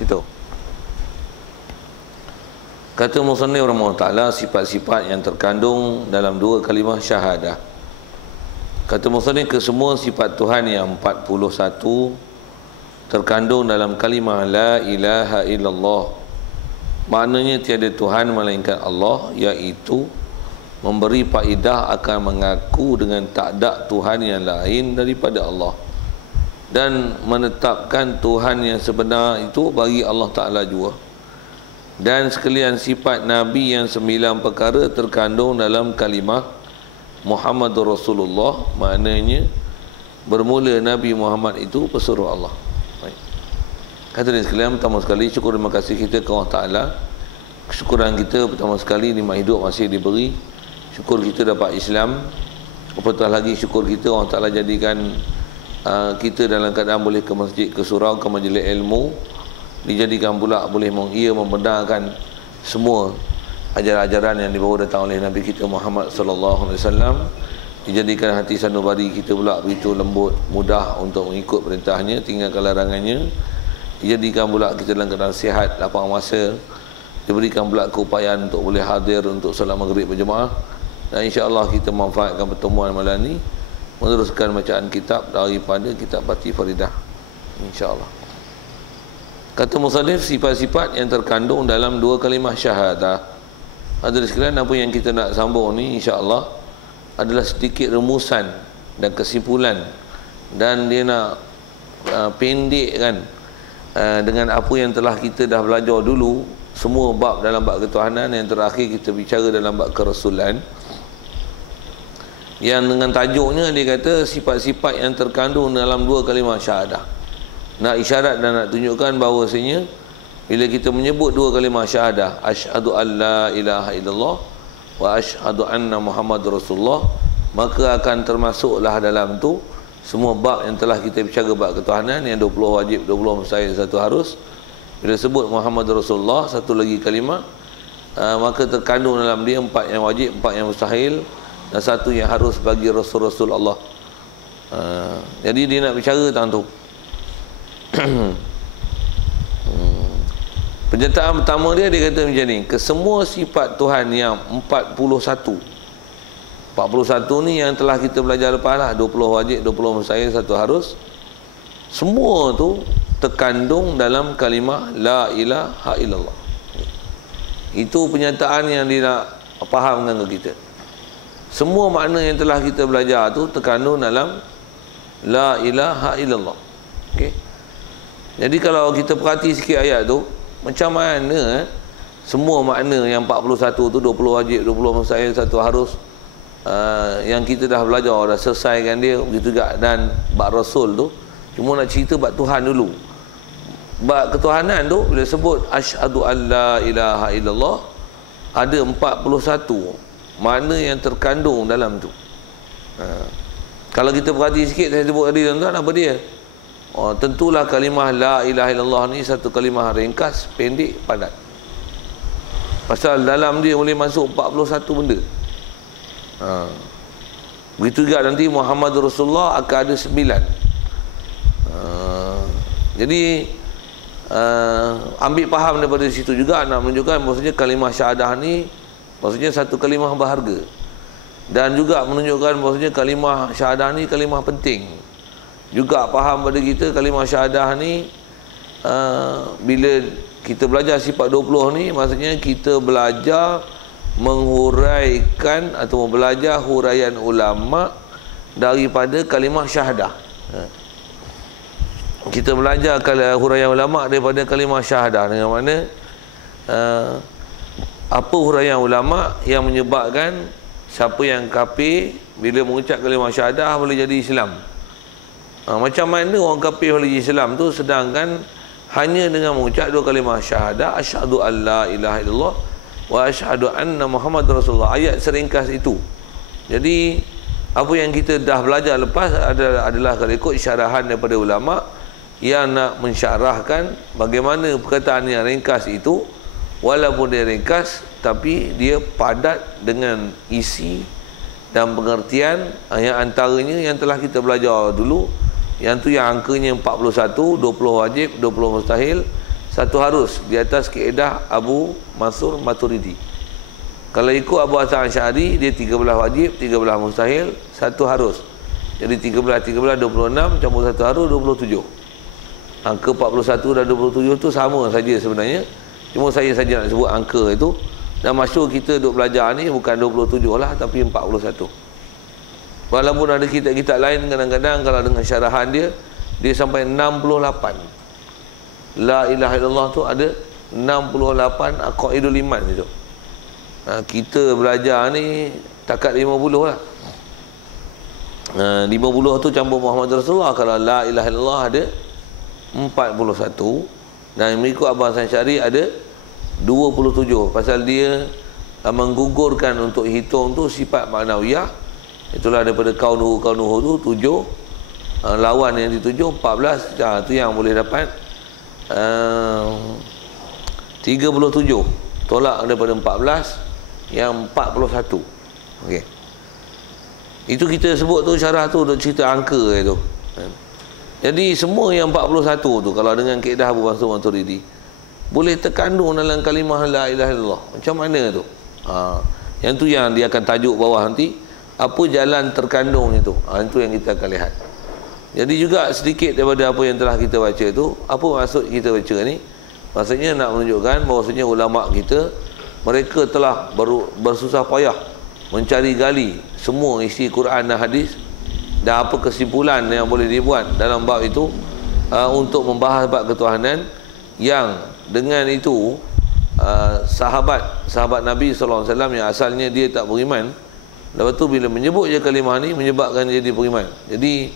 Itu. Kata musannif rahimahullah ta'ala, sifat-sifat yang terkandung dalam dua kalimah syahadah. Kata musannif, kesemua sifat Tuhan yang 41 terkandung dalam kalimah la ilaha illallah. Maknanya tiada Tuhan melainkan Allah, iaitu memberi faedah akan mengaku dengan tak ada Tuhan yang lain daripada Allah, dan menetapkan Tuhan yang sebenar itu bagi Allah Ta'ala juga. Dan sekalian sifat Nabi yang 9 perkara terkandung dalam kalimah Muhammadur Rasulullah. Maknanya bermula Nabi Muhammad itu pesuruh Allah. Baik. Kata dia sekalian, pertama sekali syukur terima kasih kita ke Allah Ta'ala. Kesyukuran kita pertama sekali nikmat hidup masih diberi. Syukur kita dapat Islam. Apatah lagi syukur kita Allah Ta'ala jadikan kita dalam keadaan boleh ke masjid, ke surau, ke majlis ilmu. Dijadikan pula boleh membenarkan semua ajaran-ajaran yang dibawa datang oleh Nabi kita Muhammad sallallahu alaihi wasallam. Dijadikan hati sanubari kita pula begitu lembut, mudah untuk mengikut perintahnya, tinggalkan larangannya. Dijadikan pula kita dalam keadaan sihat, lapang masa. Diberikan pula keupayaan untuk boleh hadir untuk solat maghrib berjemaah. Dan insya-Allah kita manfaatkan pertemuan malam ni meneruskan bacaan kitab daripada kitab Bati Faridah, insya-Allah. Kata musannif, sifat-sifat yang terkandung dalam dua kalimah syahadah. Hadirin sekalian, apa yang kita nak sambung ni insya-Allah adalah sedikit rumusan dan kesimpulan, dan dia nak pendekkan dengan apa yang telah kita dah belajar dulu, semua bab dalam bab ketuhanan. Yang terakhir kita bicara dalam bab kerasulan, yang dengan tajuknya dia kata sifat-sifat yang terkandung dalam dua kalimah syahadah. Nak isyarat dan nak tunjukkan bahawasanya bila kita menyebut dua kalimah syahadah, asyhadu an la ilaha illallah wa asyhadu anna Muhammadur Rasulullah, maka akan termasuklah dalam tu semua bab yang telah kita bicara, bab ketuhanan yang 20 wajib, 20 mustahil, 1 harus. Bila sebut Muhammadur Rasulullah, satu lagi kalimah, maka terkandung dalam dia 4 yang wajib, 4 yang mustahil, dan 1 yang harus bagi Rasul-Rasul Allah. Jadi dia nak bicara tentang tu. Penyataan pertama dia kata macam ni, kesemua sifat Tuhan yang 41 ni yang telah kita belajar lepas lah, 20 wajib, 20 mustahil, 1 harus, semua tu terkandung dalam kalimah la ilaha illallah. Itu penyataan yang dia nak fahamkan ke kita. Semua makna yang telah kita belajar tu terkandung dalam la ilaha illallah. Okey. Jadi kalau kita perhati sikit ayat tu, macam mana semua makna yang 41 tu, 20 wajib, 20 mustahil, 1 harus, yang kita dah belajar, dah selesaikan dia, begitu juga. Dan bab Rasul tu cuma nak cerita bab Tuhan dulu. Bab ketuhanan tu bila sebut asyhadu an la ilaha illallah, ada 41 makna yang terkandung dalam tu. Kalau kita perhati sikit, saya sebut tadi tuan-tuan, apa dia? Tentulah kalimah la ilaha illallah ni satu kalimah ringkas, pendek, padat. Pasal dalam dia boleh masuk 41 benda. Begitu juga nanti Muhammad Rasulullah akan ada 9. Jadi ambil faham daripada situ juga, nak menunjukkan maksudnya kalimah syahadah ni maksudnya satu kalimah berharga, dan juga menunjukkan maksudnya kalimah syahadah ni kalimah penting. Juga faham pada kita kalimah syahadah ni bila kita belajar sifat 20 ni, maksudnya kita belajar menghuraikan atau belajar huraian ulama daripada kalimah syahadah. Kita belajar huraian ulama daripada kalimah syahadah, dengan mana apa huraian ulama yang menyebabkan siapa yang kafir bila mengucap kalimah syahadah boleh jadi Islam. Macam mana orang kafir boleh jadi Islam tu, sedangkan hanya dengan mengucap dua kalimah syahadah, asyhadu an la ilaha illallah wa asyhadu anna Muhammadur Rasulullah, ayat seringkas itu. Jadi apa yang kita dah belajar lepas adalah kalau ikut syarahan daripada ulama yang nak mensyarahkan bagaimana perkataan yang ringkas itu, walaupun dia ringkas tapi dia padat dengan isi dan pengertian yang antaranya yang telah kita belajar dulu, yang tu yang angkanya 41, 20 wajib, 20 mustahil, satu harus di atas kaedah Abu Mansur Maturidi. Kalau ikut Abu Hasan Asy'ari, dia 13 wajib, 13 mustahil, satu harus. Jadi 13 26 campur satu harus 27. Angka 41 dan 27 tu sama saja sebenarnya. Cuma saya saja nak sebut angka itu. Dan masyhur kita duk belajar ni bukan 27 lah, tapi 41. Walaupun ada kitab-kitab lain kadang-kadang kalau dengan syarahan dia sampai 68. La ilaha illallah tu ada 68 aqaidul iman itu. Kita belajar ni takat 50 lah. 50 tu campur Muhammad Rasulullah. Kalau la ilaha illallah ada 41. Dan mengikut Abu Hasan Asy'ari ada 27. Pasal dia menggugurkan untuk hitung tu sifat maknawiyah. Itulah daripada kaunuhu tu 7. Lawan yang dituju 14. Tu yang boleh dapat 37. Tolak daripada 14 yang 41. Okey. Itu kita sebut tu syarah tu untuk cerita angka itu. Jadi semua yang 41 tu kalau dengan kaedah Abu Mansur Maturidi boleh terkandung dalam kalimah la ilaha illallah. Macam mana tu? Yang tu yang dia akan tajuk bawah nanti, apa jalan terkandungnya tu. Itu yang kita akan lihat. Jadi juga sedikit daripada apa yang telah kita baca tu, apa maksud kita baca ni? Maksudnya nak menunjukkan bahawasanya ulama kita mereka telah bersusah payah mencari gali semua isi Quran dan hadis dan apa kesimpulan yang boleh dibuat dalam bab itu untuk membahas bab ketuhanan yang dengan itu sahabat Nabi SAW yang asalnya dia tak beriman, lepas tu bila menyebut je kalimah ni menyebabkan dia jadi beriman. Jadi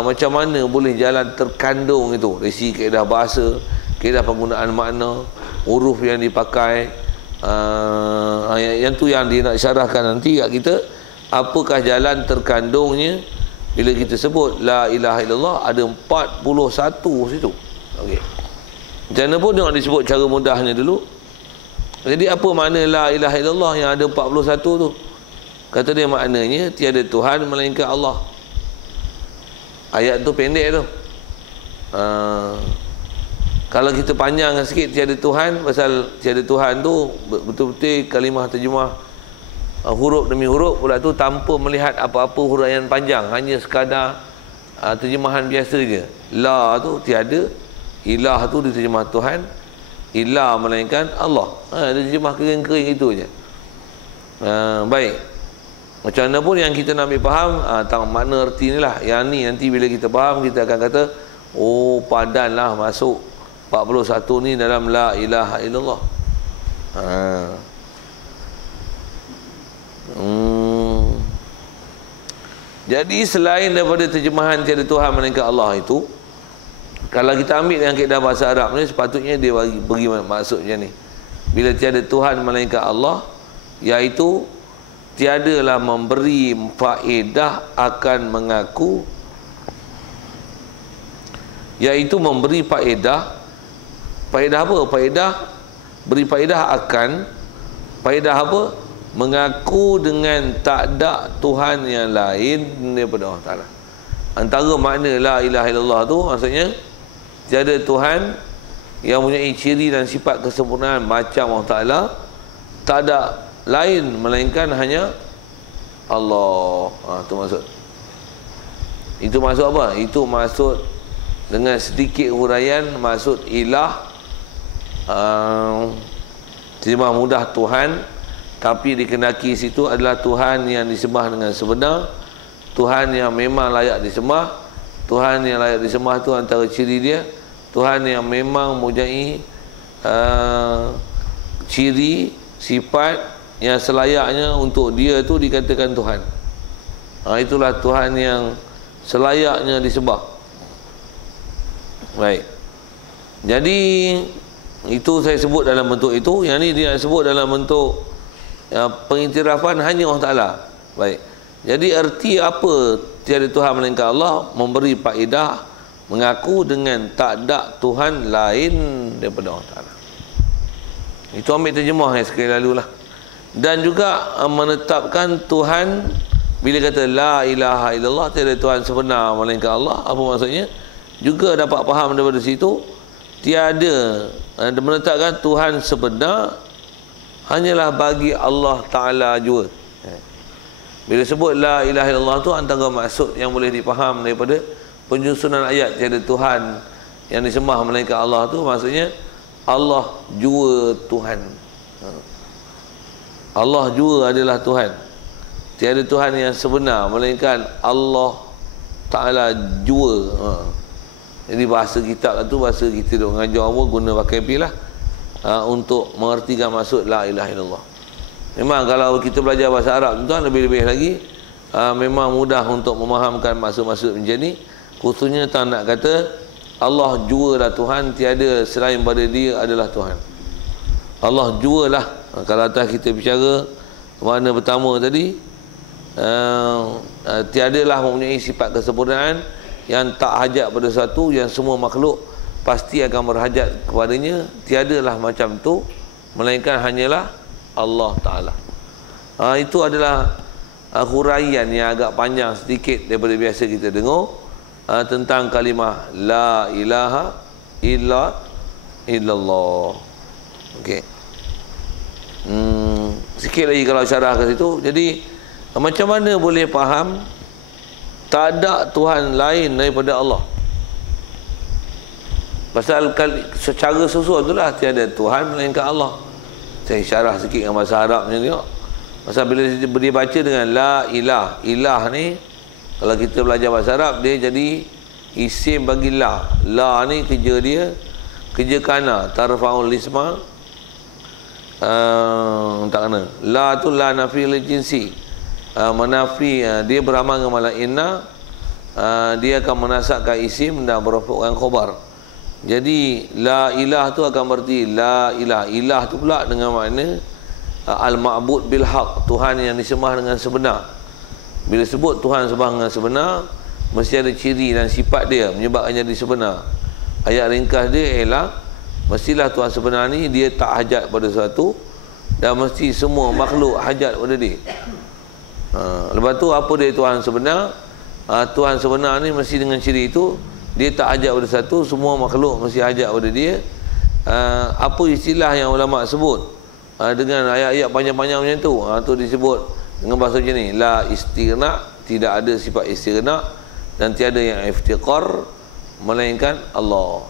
macam mana boleh jalan terkandung itu dari segi kaedah bahasa, kaedah penggunaan makna, huruf yang dipakai, yang tu yang dia nak syarahkan nanti kat kita. Apakah jalan terkandungnya bila kita sebut la ilaha illallah ada 41 situ. Okey. Macam mana pun nak disebut cara mudahnya dulu. Jadi apa makna la ilaha illallah yang ada 41 tu? Kata dia maknanya tiada Tuhan melainkan Allah. Ayat tu pendek tu. Kalau kita panjangkan sikit tiada Tuhan, pasal tiada Tuhan tu betul-betul kalimah terjemah huruf demi huruf pula tu tanpa melihat apa-apa huraian panjang, hanya sekadar terjemahan biasa je. La tu tiada, ilah tu diterjemah Tuhan, ilah melainkan Allah. Dia terjemah kering-kering itu je. Baik. Macam mana pun yang kita nak ambil faham tentang makna erti ni lah. Yang ni nanti bila kita faham kita akan kata oh padan lah masuk 41 ni dalam la ilaha illallah. Jadi selain daripada terjemahan tiada Tuhan melainkan Allah itu, kalau kita ambil yang kaedah bahasa Arab ni, sepatutnya dia bagi maksud macam ni. Bila tiada Tuhan melainkan Allah, iaitu tiadalah memberi faedah akan mengaku, iaitu memberi faedah. Faedah apa? Faedah beri faedah akan, faedah apa? Mengaku dengan tak ada Tuhan yang lain daripada Allah Ta'ala. Antara makna la ilaha illallah tu maksudnya tiada Tuhan yang mempunyai ciri dan sifat kesempurnaan macam Allah Ta'ala, tak ada lain melainkan hanya Allah. Itu maksud. Itu maksud apa? Itu maksud dengan sedikit huraian maksud ilah, terjemah mudah Tuhan, tapi dikendaki situ adalah Tuhan yang disembah dengan sebenar, Tuhan yang memang layak disembah. Tuhan yang layak disembah tu antara ciri dia Tuhan yang memang mempunyai ciri sifat yang selayaknya untuk dia tu dikatakan Tuhan. Itulah Tuhan yang selayaknya disembah. Baik. Jadi itu saya sebut dalam bentuk itu. Yang ni dia sebut dalam bentuk pengiktirafan hanya Allah Ta'ala. Baik. Jadi erti apa tiada Tuhan melainkan Allah? Memberi faedah mengaku dengan tak ada Tuhan lain daripada Allah Ta'ala. Itu ambil terjemah yang sekali lalu lah. Dan juga menetapkan Tuhan, bila kata la ilaha illallah, tiada Tuhan sebenar melainkan Allah, apa maksudnya? Juga dapat faham daripada situ tiada menetapkan Tuhan sebenar hanyalah bagi Allah Ta'ala jua. Bila sebut la ilaha illallah tu, antara maksud yang boleh dipaham daripada penyusunan ayat tiada Tuhan yang disembah melainkan Allah tu, maksudnya Allah jua Tuhan. Allah jua adalah Tuhan. Tiada Tuhan yang sebenar melainkan Allah Ta'ala jua. Jadi bahasa kitab tu, bahasa kita duk mengajar apa, guna pakai pilah untuk mengertikan maksud la ilaha illallah. Memang kalau kita belajar bahasa Arab tu lebih-lebih lagi memang mudah untuk memahamkan maksud-maksud macam ni. Khususnya tak nak kata Allah jualah Tuhan, tiada selain pada dia adalah Tuhan. Allah jualah. Kalau atas kita bicara makna pertama tadi, tiadalah mempunyai sifat kesempurnaan yang tak hajat pada satu, yang semua makhluk pasti akan berhajat kepadanya. Tiadalah macam tu melainkan hanyalah Allah Ta'ala. Itu adalah huraian yang agak panjang sedikit daripada biasa kita dengar tentang kalimah la ilaha illallah. Okey. Sikit lagi kalau syarah ke situ. Jadi macam mana boleh faham tak ada Tuhan lain daripada Allah? Pasal secara susun itulah tiada Tuhan melainkan Allah. Saya syarah sikit dengan bahasa Arabnya tengok. Pasal bila dia baca dengan la ilah, ilah ni kalau kita belajar bahasa Arab, dia jadi isim bagi la. La ni kerja dia, kerja kana, tarfa'ul isma, tak kena. La tu la nafi li jinsi, menafi, dia beramal dengan malah inna, dia akan menasakkan isim dan berafukkan khobar. Jadi la ilah tu akan berarti la ilah. Ilah tu pula dengan makna al-ma'bud bil haq, Tuhan yang disembah dengan sebenar. Bila sebut Tuhan sembah dengan sebenar, mesti ada ciri dan sifat dia menyebabkan jadi sebenar. Ayat ringkas dia ialah mestilah Tuhan sebenar ni dia tak hajat pada sesuatu, dan mesti semua makhluk hajat pada dia. Lepas tu apa dia Tuhan sebenar? Tuhan sebenar ni mesti dengan ciri itu, dia tak hajat pada satu, semua makhluk mesti hajat pada dia. Apa istilah yang ulama sebut dengan ayat-ayat panjang-panjang macam tu? Tu disebut dengan bahasa macam ni, la istighna, tidak ada sifat istighna dan tiada yang iftiqar melainkan Allah.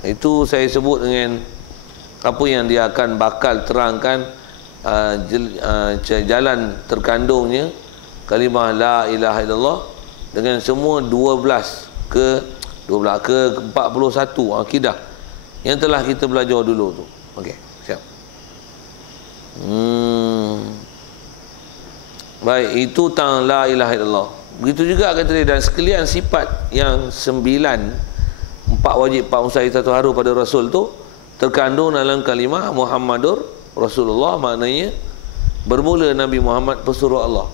Itu saya sebut dengan apa yang dia akan bakal terangkan jalan terkandungnya kalimah la ilaha illallah dengan semua 12 ke 41 akidah yang telah kita belajar dulu tu. Okey, siap. Baik, itu tentang la ilaha illallah. Begitu juga kata dia, dan sekalian sifat yang 9, 4 wajib 4 mustahil 1 haru pada Rasul tu terkandung dalam kalimah Muhammadur Rasulullah. Maknanya bermula Nabi Muhammad pesuruh Allah.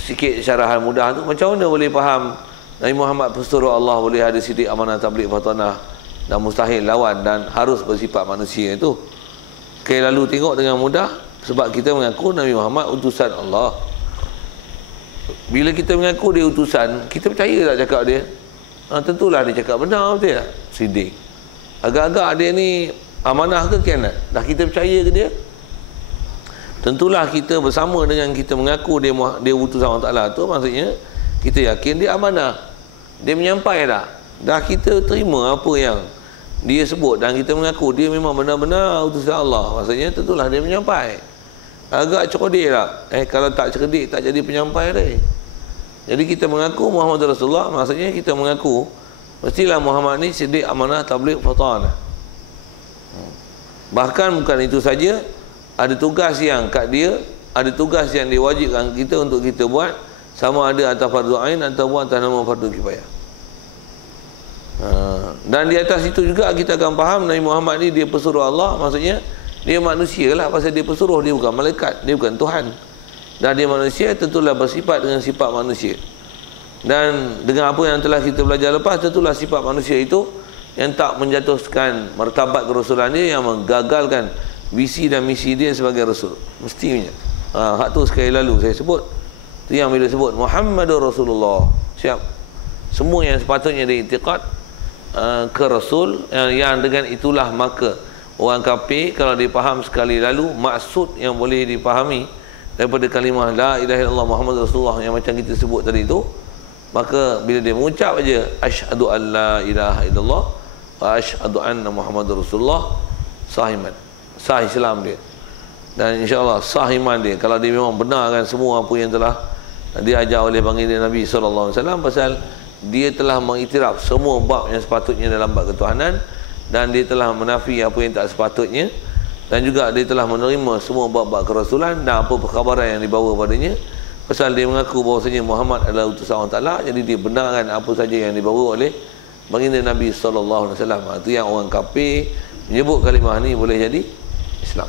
Sikit syarahan mudah tu, macam mana boleh faham Nabi Muhammad pesuruh Allah, boleh ada sidik, amanah, tabligh, fatanah dan mustahil lawan dan harus bersifat manusia itu. Okay, lalu tengok dengan mudah, sebab kita mengaku Nabi Muhammad utusan Allah. Bila kita mengaku dia utusan, kita percaya tak cakap dia? Tentulah dia cakap benar, betul tak? Sidik. Agak-agak dia ni amanah ke khianat? Dah kita percaya ke dia? Tentulah kita bersama dengan kita mengaku dia utusan Allah Ta'ala tu, maksudnya kita yakin dia amanah. Dia menyampai dah. Dah kita terima apa yang dia sebut dan kita mengaku dia memang benar-benar utusan Allah. Maksudnya tentulah dia menyampai. Agak cerdik lah. Kalau tak cerdik tak jadi penyampai dia. Jadi kita mengaku Muhammad Rasulullah, maksudnya kita mengaku mestilah Muhammad ni sidik, amanah, tabligh, fatanah. Bahkan bukan itu saja, ada tugas yang kat dia, ada tugas yang diwajibkan kita untuk kita buat, sama ada atas fardu ain ataupun atas nama fardu kifayah. Dan di atas itu juga kita akan faham Nabi Muhammad ni dia pesuruh Allah, maksudnya dia manusia lah, pasal dia pesuruh, dia bukan malaikat, dia bukan Tuhan. Dan dia manusia, tentulah bersifat dengan sifat manusia. Dan dengan apa yang telah kita belajar lepas, tentulah sifat manusia itu yang tak menjatuhkan martabat kerasulan dia, yang menggagalkan visi dan misi dia sebagai rasul. Mestinya. Hak tu sekali lalu saya sebut. Tu yang bila sebut Muhammadur Rasulullah. Siap. Semua yang sepatutnya dia i'tiqad, ke Rasul, yang dengan itulah maka orang kafir kalau dia faham sekali lalu maksud yang boleh dipahami daripada kalimah la ilaha illallah Muhammad Rasulullah yang macam kita sebut tadi tu, maka bila dia mengucap aja asyhadu an la ilaha illallah wa asyhadu anna Muhammadar Rasulullah, sah iman, sah Islam dia, dan insya-Allah sah iman dia kalau dia memang benarkan semua apa yang telah diajar oleh baginda Nabi sallallahu alaihi wasallam, pasal dia telah mengiktiraf semua bab yang sepatutnya dalam bab ketuhanan, dan dia telah menafi apa yang tak sepatutnya, dan juga dia telah menerima semua bab-bab kerasulan dan apa perkhabaran yang dibawa padanya, pasal dia mengaku bahawasanya Muhammad adalah utusan Allah Ta'ala, jadi dia benarkan apa saja yang dibawa oleh baginda Nabi sallallahu alaihi wasallam. Itu yang orang kafir menyebut kalimah ni boleh jadi Islam.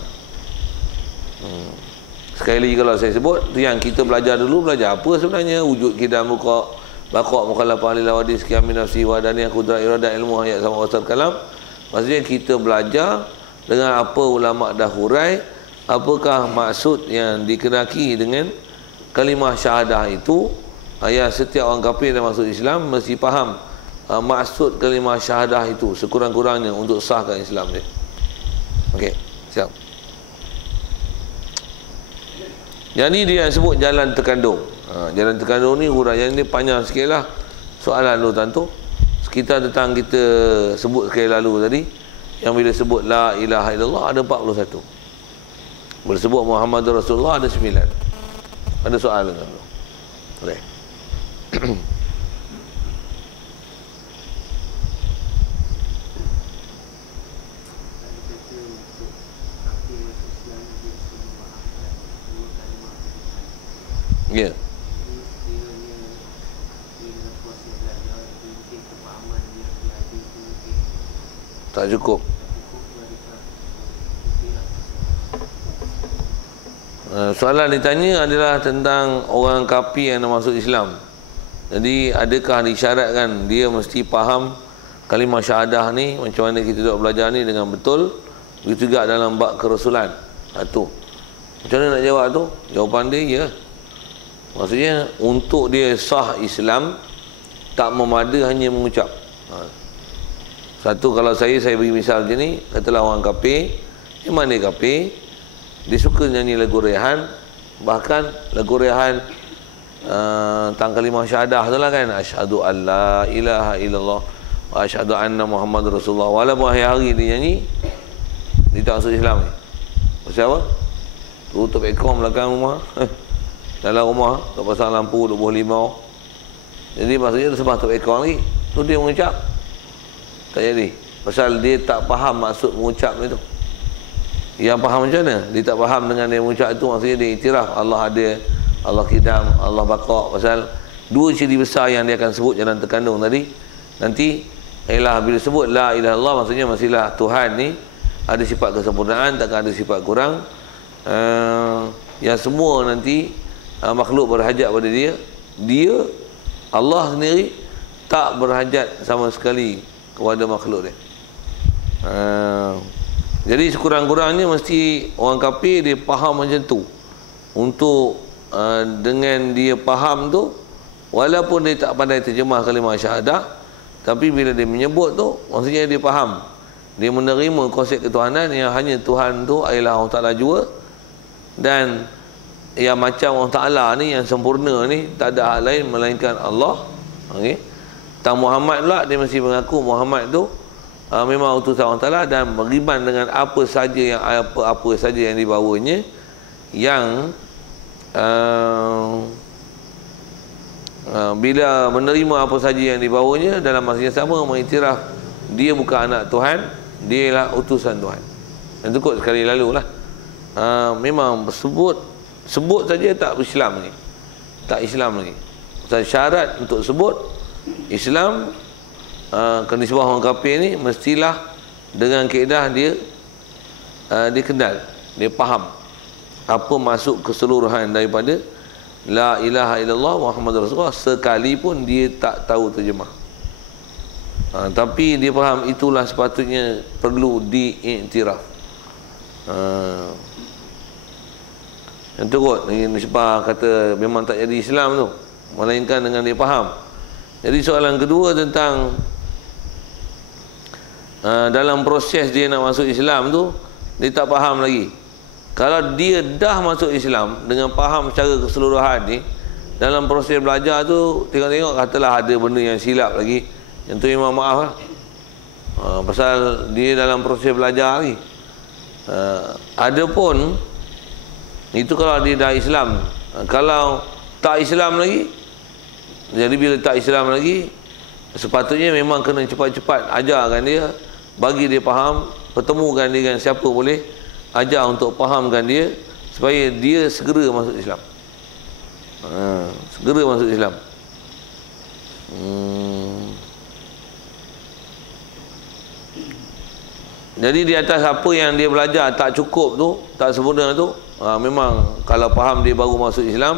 Sekali lagi kalau saya sebut tu yang kita belajar dulu, belajar apa sebenarnya wujud kidam muka baqa mukhalafah lil wadis kiamin nafsi wa dani qudrat irada ilmu ayat sama wasal kalam. Maksudnya kita belajar dengan apa ulama dah hurai, apakah maksud yang dikenaki dengan kalimah syahadah itu. Ya, setiap orang kafir yang masuk Islam mesti faham maksud kalimah syahadah itu sekurang-kurangnya untuk sahkan Islam dia. Okey, siap. Jadi dia sebut jalan terkandung. Jalan terkandung ni huraian dia panjang sikit lah. Soalan tu tentu sekitar tentang kita sebut sekali lalu tadi, yang bila sebut la ilaha illallah ada 41, bila sebut Muhammad Rasulullah ada 9. Ada soalan tu. Boleh. Ya. Tak cukup. Soalan ditanya adalah tentang orang kafir yang nak masuk Islam. Jadi adakah disyaratkan dia mesti faham kalimah syahadah ni macam mana kita duk belajar ni dengan betul? Begitu juga dalam bab kerasulan. Itu. Macam mana nak jawab tu? Jawapan dia ya. Maksudnya untuk dia sah Islam tak memada hanya mengucap. Satu, kalau saya beri misal macam ni, katalah orang kafir, memang dia kafir, dia suka nyanyi lagu rehan, bahkan lagu rehan tentang kalimah syahadah tu lah kan, asyhadu an la ilaha illallah wa asyhadu anna Muhammad Rasulullah, walaupun hari-hari dia nyanyi, dia tak masuk Islam ni. Pasal apa? Tutup aircon belakang rumah dalam rumah tak pasang lampu 25. Jadi maksudnya sebab tu aircon lagi tu dia mengucap tak jadi, pasal dia tak faham maksud mengucap itu. Yang faham macam mana? Dia tak faham dengan dia mengucap itu, maksudnya dia iktiraf Allah ada, Allah kidam, Allah baqa. Pasal dua ciri besar yang dia akan sebut jalan terkandung tadi nanti ialah bila sebut la ilaha illallah, maksudnya masihlah Tuhan ni ada sifat kesempurnaan, takkan ada sifat kurang, yang semua nanti makhluk berhajat pada dia Allah sendiri tak berhajat sama sekali kepada makhluk dia. Jadi sekurang-kurangnya mesti orang kafir dia faham macam tu. Untuk dengan dia faham tu, walaupun dia tak pandai terjemah kalimah syahadah, tapi bila dia menyebut tu, maksudnya dia faham, dia menerima konsep ketuhanan yang hanya Tuhan tu ialah Allah Ta'ala jua, dan yang macam Allah Ta'ala ni yang sempurna ni tak ada hak lain melainkan Allah. Okey. Tang Muhammad pula dia mesti mengaku Muhammad tu memang utusan Allah Ta'ala dan beriman dengan apa saja yang dibawanya, yang bila menerima apa saja yang dibawanya dalam masa yang sama mengiktiraf dia bukan anak Tuhan, dia ialah utusan Tuhan. Dan cukup sekali lalu lah. Memang sebut saja tak Islam ni, tak Islam ni. Syarat untuk sebut Islam kenisbah orang kafir ni mestilah dengan kaedah dia kenal, dia faham apa masuk keseluruhan daripada la ilaha illallah Muhammad Rasulullah, sekalipun dia tak tahu terjemah. Tapi dia faham itulah sepatutnya perlu diiktiraf. Yang tu kot Nisbah kata memang tak jadi Islam tu, melainkan dengan dia faham. Jadi soalan kedua tentang dalam proses dia nak masuk Islam tu, dia tak faham lagi. Kalau dia dah masuk Islam dengan faham secara keseluruhan ni, dalam proses belajar tu tengok-tengok katalah ada benda yang silap lagi, yang tu memang maaf lah. Pasal dia dalam proses belajar lagi. Ada pun itu kalau dia dah Islam. Kalau tak Islam lagi, jadi bila tak Islam lagi, sepatutnya memang kena cepat-cepat ajarkan dia, bagi dia faham, pertemukan dia dengan siapa boleh, ajar untuk fahamkan dia supaya dia segera masuk Islam. Segera masuk Islam. Jadi di atas apa yang dia belajar tak cukup tu, tak sempurna tu, memang kalau faham dia baru masuk Islam.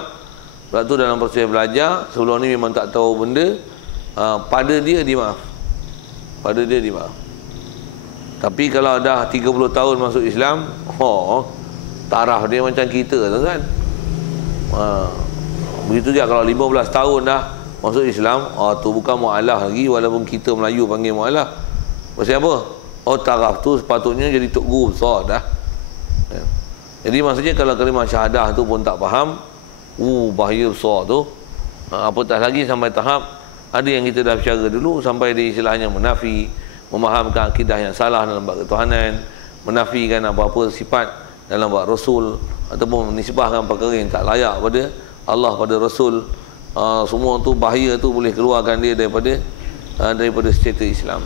Sebab tu dalam proses belajar sebelum ni memang tak tahu benda, pada dia dimaaf. Pada dia dimaaf. Tapi kalau dah 30 tahun masuk Islam, taraf dia macam kita tu kan. Begitu juga kalau 15 tahun dah masuk Islam, tu bukan mu'alah lagi, walaupun kita Melayu panggil mu'alah. Pasal apa? Taraf tu sepatutnya jadi tok guru besar dah. Jadi maksudnya kalau kalimah syahadah tu pun tak faham, bahaya besar tu. Apatah lagi sampai tahap ada yang kita dah bicara dulu, sampai dia istilahnya menafi, memahamkan akidah yang salah dalam bab ketuhanan, menafikan apa-apa sifat dalam bab Rasul, ataupun menisbahkan perkara yang tak layak pada Allah, pada Rasul. Semua tu bahaya tu, boleh keluarkan dia daripada status Islam.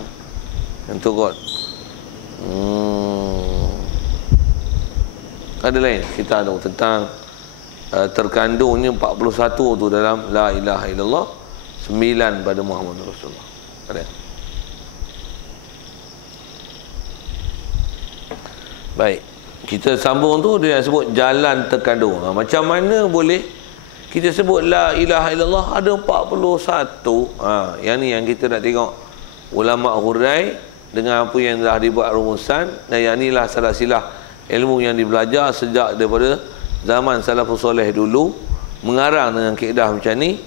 Yang tu kot. Ada lain kita tahu tentang terkandungnya 41 tu dalam la ilaha illallah, 9 pada Muhammad Rasulullah. Ada. Baik, kita sambung tu dia sebut jalan terkandung. Macam mana boleh kita sebut la ilaha illallah ada 41? Yang ni yang kita nak tengok ulama hurai dengan apa yang dah dibuat rumusan, dan yang inilah silsilah ilmu yang dibelajar sejak daripada zaman salafus soleh dulu, mengarang dengan kaedah macam ni,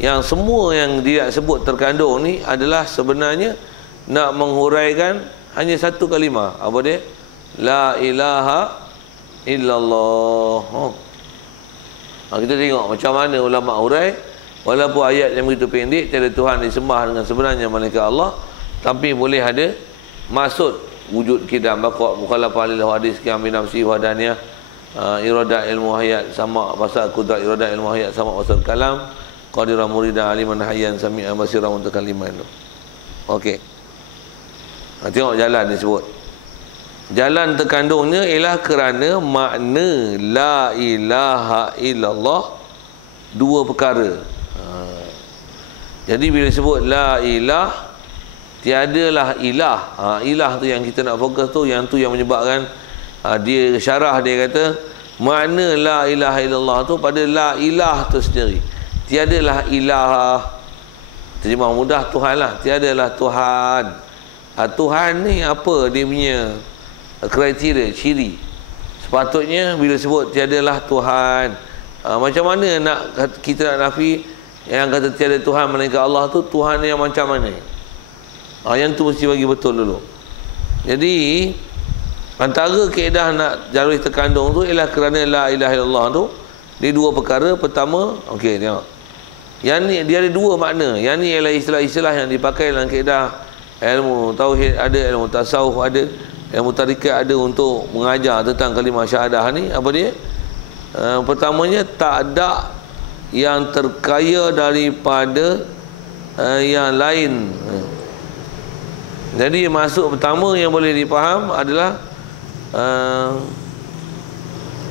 yang semua yang dia sebut terkandung ni adalah sebenarnya nak menghuraikan hanya satu kalimah. Apa dia? La ilaha illallah. Kita tengok macam mana ulama hurai, walaupun ayat yang begitu pendek, tiada Tuhan disembah dengan sebenarnya melainkan Allah, tapi boleh ada maksud wujud kidam, bakok mukhalafah lil hadis qiyam bi nafsi wa daniyah, iradat ilmu hayat sama pasal kudrat iradat ilmu hayat sama pasal kalam, qadirah muridan aliman hayyan sami'an basirah mutakalliman. Okey. Tengok jalan disebut. Jalan terkandungnya ialah kerana makna la ilaha illallah dua perkara. Jadi bila sebut la ilah, tiadalah ilah. Ilah tu yang kita nak fokus tu, yang tu yang menyebabkan dia syarah, dia kata makna la ilaha illallah tu pada la ilah tu sendiri. Tiadalah ilah, terjemah mudah Tuhan lah, tiadalah Tuhan. Tuhan ni apa dia punya kriteria, ciri? Sepatutnya bila sebut tiadalah Tuhan, macam mana nak kita nak nafi yang kata tiada Tuhan melainkan Allah tu, Tuhan yang macam mana? Yang tu mesti bagi betul dulu. Jadi antara kaedah nak jalur terkandung tu ialah kerana la ilaha illallah tu dia dua perkara. Pertama, okey tengok, yang ni dia ada dua makna. Yang ni ialah istilah-istilah yang dipakai dalam kaedah ilmu tauhid, ada ilmu tasawuf, ada ilmu tarikat, ada untuk mengajar tentang kalimah syahadah ni. Apa dia? Pertamanya, tak ada yang terkaya daripada yang lain. Jadi maksud pertama yang boleh dipaham adalah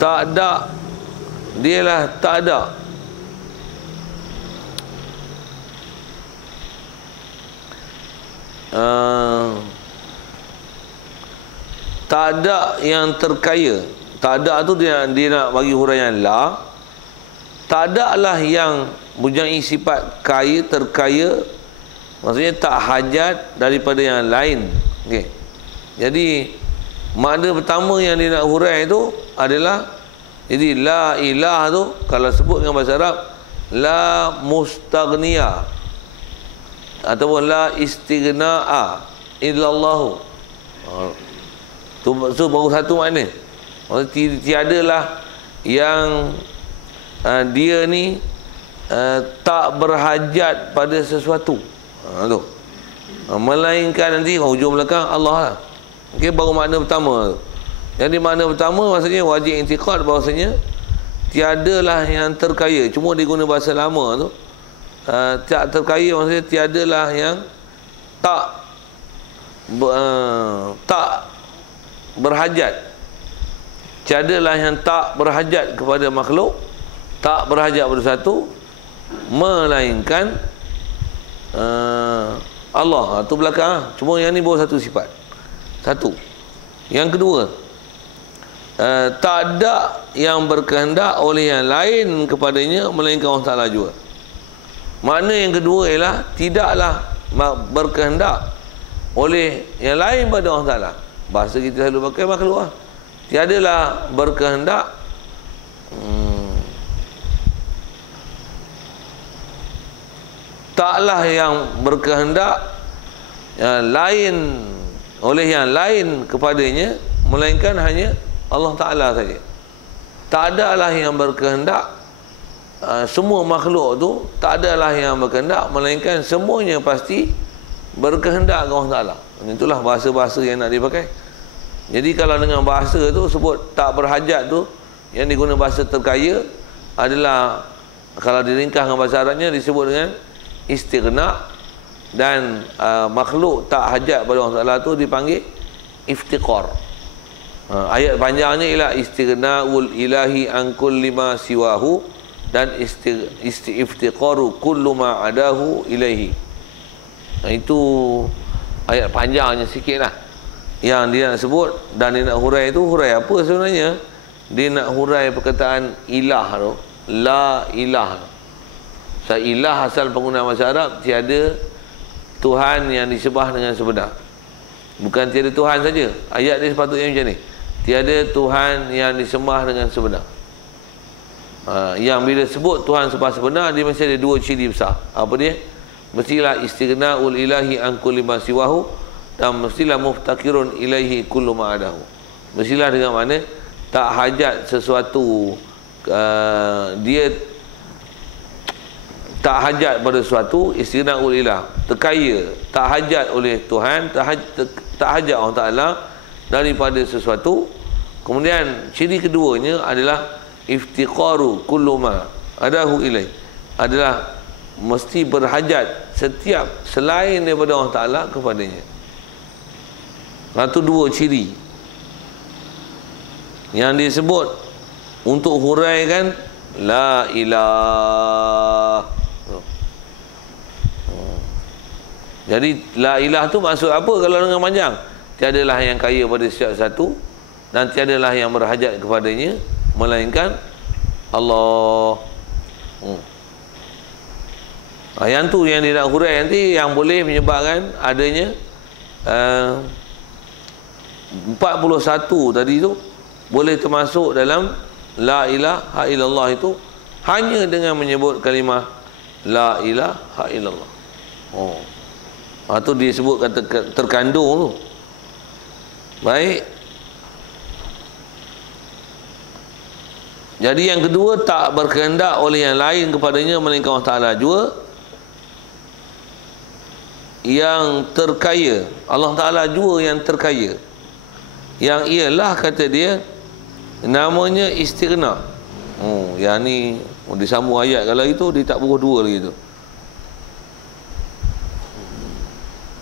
tak ada, dialah tak ada. Tak ada yang terkaya. Tak ada tu dia nak bagi huraian la. Tak ada lah yang mempunyai sifat kaya, terkaya, maksudnya tak hajat daripada yang lain. Okey. Jadi makna pertama yang dia nak hurai tu adalah, jadi la ilah tu kalau sebut dengan bahasa Arab, la mustaghniya ataupun la istighna'a illallahu. Tu baru satu makna. Tiadalah yang dia ni tak berhajat pada sesuatu. Tu. Melainkan nanti hujung belakang Allah lah. Okay, baru makna pertama. Jadi makna pertama maksudnya wajib i'tiqad bahawasanya tiadalah yang terkaya. Cuma dia guna bahasa lama tu. Tak terkaya maksudnya tiadalah yang tak berhajat. Tiadalah yang tak berhajat kepada makhluk, tak berhajat pada satu, melainkan Allah. Tu belakang. Cuma yang ni baru satu sifat. Satu. Yang kedua, tak ada yang berkehendak oleh yang lain kepadanya melainkan Allah Ta'ala juga. Makna yang kedua ialah tidaklah berkehendak oleh yang lain pada Allah Ta'ala. Bahasa kita selalu pakai makhluk lah. Tiadalah berkehendak taklah yang berkehendak yang lain oleh yang lain kepadanya melainkan hanya Allah Ta'ala saja. Tak adalah yang berkehendak semua makhluk tu, tak adalah yang berkehendak melainkan semuanya pasti berkehendak kepada Allah Ta'ala. Itulah bahasa-bahasa yang nak dipakai. Jadi kalau dengan bahasa tu sebut tak berhajat tu, yang diguna bahasa terkaya adalah, kalau diringkaskan bahasa Arabnya disebut dengan istighna, dan makhluk tak hajat pada Allah Ta'ala tu dipanggil iftiqar. Ayat panjangnya ialah istighna'ul ilahi an kulli ma siwahu dan iftiqaru kullu ma adahu ilaihi. Itu ayat panjangnya sikit lah yang dia nak sebut, dan dia nak hurai tu. Hurai apa sebenarnya? Dia nak hurai perkataan ilah tu, la ilah. Ilah asal penggunaan bahasa Arab, tiada Tuhan yang disembah dengan sebenar. Bukan tiada Tuhan saja. Ayat dia sepatutnya macam ni, tiada Tuhan yang disembah dengan sebenar. Yang bila sebut Tuhan sembah sebenar, dia mesti ada dua ciri besar. Apa dia? Mestilah istighna'ul ilahi an kulli ma siwahu, dan mestilah muftaqirun ilaihi kullu ma adahu. Mestilah dengan mana tak hajat sesuatu, dia tak hajat pada sesuatu, istighna'ul ilah, terkaya, tak hajat oleh Tuhan, tak hajat Allah Ta'ala daripada sesuatu. Kemudian ciri keduanya adalah iftiqaru kullu ma adahu ilaih, adalah mesti berhajat setiap selain daripada Allah Ta'ala kepadanya. Itu dua ciri yang disebut untuk huraikan la ilah. Jadi la ilah tu maksud apa kalau dengan panjang? Tiadalah yang kaya pada setiap satu, dan tiadalah yang berhajat kepadanya melainkan Allah. Yang tu yang dia nak hurai nanti, yang boleh menyebabkan adanya 41 tadi tu boleh termasuk dalam la ilaha illallah, itu hanya dengan menyebut kalimah la ilaha illallah. Itu disebut kata terkandung tu. Baik. Jadi yang kedua, tak berkehendak oleh yang lain kepadanya melainkan Allah Ta'ala juga. Yang terkaya, Allah Ta'ala juga yang terkaya, yang ialah, kata dia, namanya istighna. Yang ni disambung ayat kalau itu dia tak buruh dua lagi tu.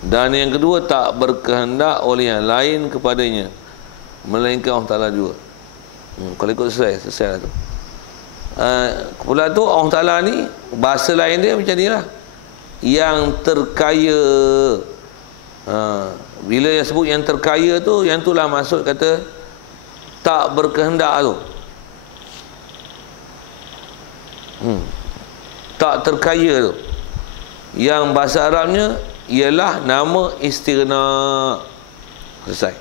Dan yang kedua, tak berkehendak oleh yang lain kepadanya melainkan Allah Ta'ala juga. Kalau ikut selesai lah tu. Pula tu Allah Ta'ala ni, bahasa lain dia macam ni lah, yang terkaya. Bila yang sebut yang terkaya tu, yang itulah maksud kata tak berkehendak tu. Tak terkaya tu, yang bahasa Arabnya ialah nama istighna. Selesai.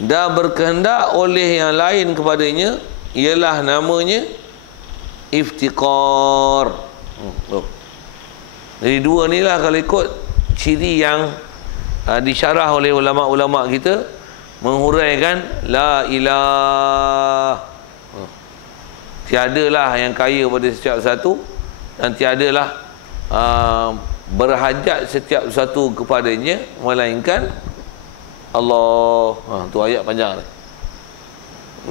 Dan berkehendak oleh yang lain kepadanya ialah namanya iftiqar. Jadi dua ni lah kalau ikut ciri yang disyarah oleh ulama-ulama kita, menghuraikan la ilah, tiadalah yang kaya pada setiap satu, dan tiadalah berhajat setiap satu kepadanya melainkan Allah. Tu ayat panjang ni.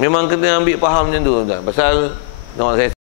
Memang kena ambil faham macam tu, tuan. Pasal saya